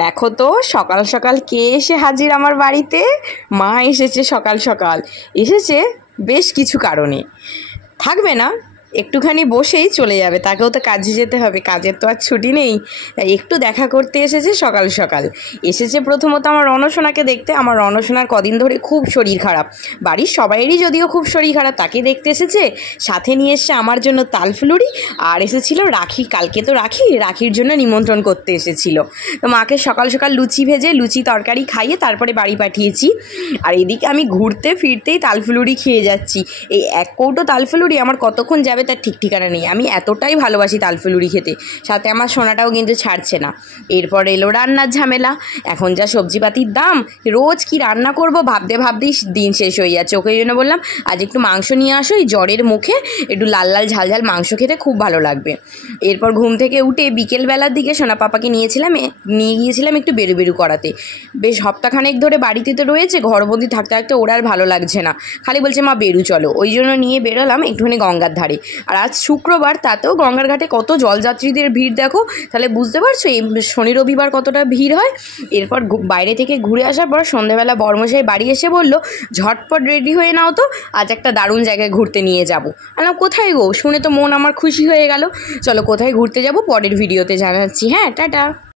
দেখো তো সকাল সকাল কে এসে হাজির আমার বাড়িতে। মা এসেছে সকাল সকাল, এসেছে বেশ কিছু কারণে। থাকবে না, একটুখানি বসেই চলে যাবে, তাকেও তো কাজে যেতে হবে, কাজের তো আর ছুটি নেই। তাই একটু দেখা করতে এসেছে সকাল সকাল। এসেছে প্রথমত আমার রণসোনাকে দেখতে। আমার রণসোনার কদিন ধরে খুব শরীর খারাপ, বাড়ির সবাইয়েরই যদিও খুব শরীর খারাপ, তাকে দেখতে এসেছে। সাথে নিয়ে এসছে আমার জন্য তালফুলুরি, আর এসেছিল রাখি, কালকে তো রাখির জন্য নিমন্ত্রণ করতে এসেছিল। তো মাকে সকাল সকাল লুচি ভেজে লুচি তরকারি খাইয়ে তারপরে বাড়ি পাঠিয়েছি। আর এদিকে আমি ঘুরতে ফিরতেই তালফুলুরি খেয়ে যাচ্ছি। এই এক কৌটো তালফুলুরি আমার কতক্ষণ যাবে তার ঠিক ঠিকানা নেই। আমি এতটাই ভালোবাসি তালফুলুরি খেতে, সাথে আমার সোনাটাও কিন্তু ছাড়ছে না। এরপর এলো রান্নার ঝামেলা। এখন যা সবজিপাতির দাম, রোজ কি রান্না করব ভাবতে ভাবতেই দিন শেষ হয়ে যাচ্ছে। ওকে জন্য বললাম আজ একটু মাংস নিয়ে আসো, এই জ্বরের মুখে একটু লাল লাল ঝাল ঝাল মাংস খেতে খুব ভালো লাগবে। এরপর ঘুম থেকে উঠে বিকেলবেলার দিকে সোনা পাপাকে নিয়ে গিয়েছিলাম একটু বেরু বেরু করাতে। বেশ সপ্তাহখানেক ধরে বাড়িতে তো রয়েছে, ঘরবন্দি থাকতে থাকতে ওরা আর ভালো লাগছে না, খালি বলছে মা বেরু চলো। ওই জন্য নিয়ে বেরোলাম একটুখানি গঙ্গার ধারে। আর আজ শুক্রবার, তাতেও গঙ্গার ঘাটে কত জলযাত্রীদের ভিড় দেখো, তাহলে বুঝতে পারছো এই শনি রবিবার কতটা ভিড় হয়। এরপর বাইরে থেকে ঘুরে আসার পর সন্ধ্যেবেলা বর্মশাই বাড়ি এসে বলল ঝটপট রেডি হয়ে নাও তো, আজ একটা দারুণ জায়গায় ঘুরতে নিয়ে যাবো। আলাম কোথায় গো? শুনে তো মন আমার খুশি হয়ে গেল। চলো কোথায় ঘুরতে যাব পরের ভিডিওতে জানাচ্ছি। হ্যাঁ, টাটা।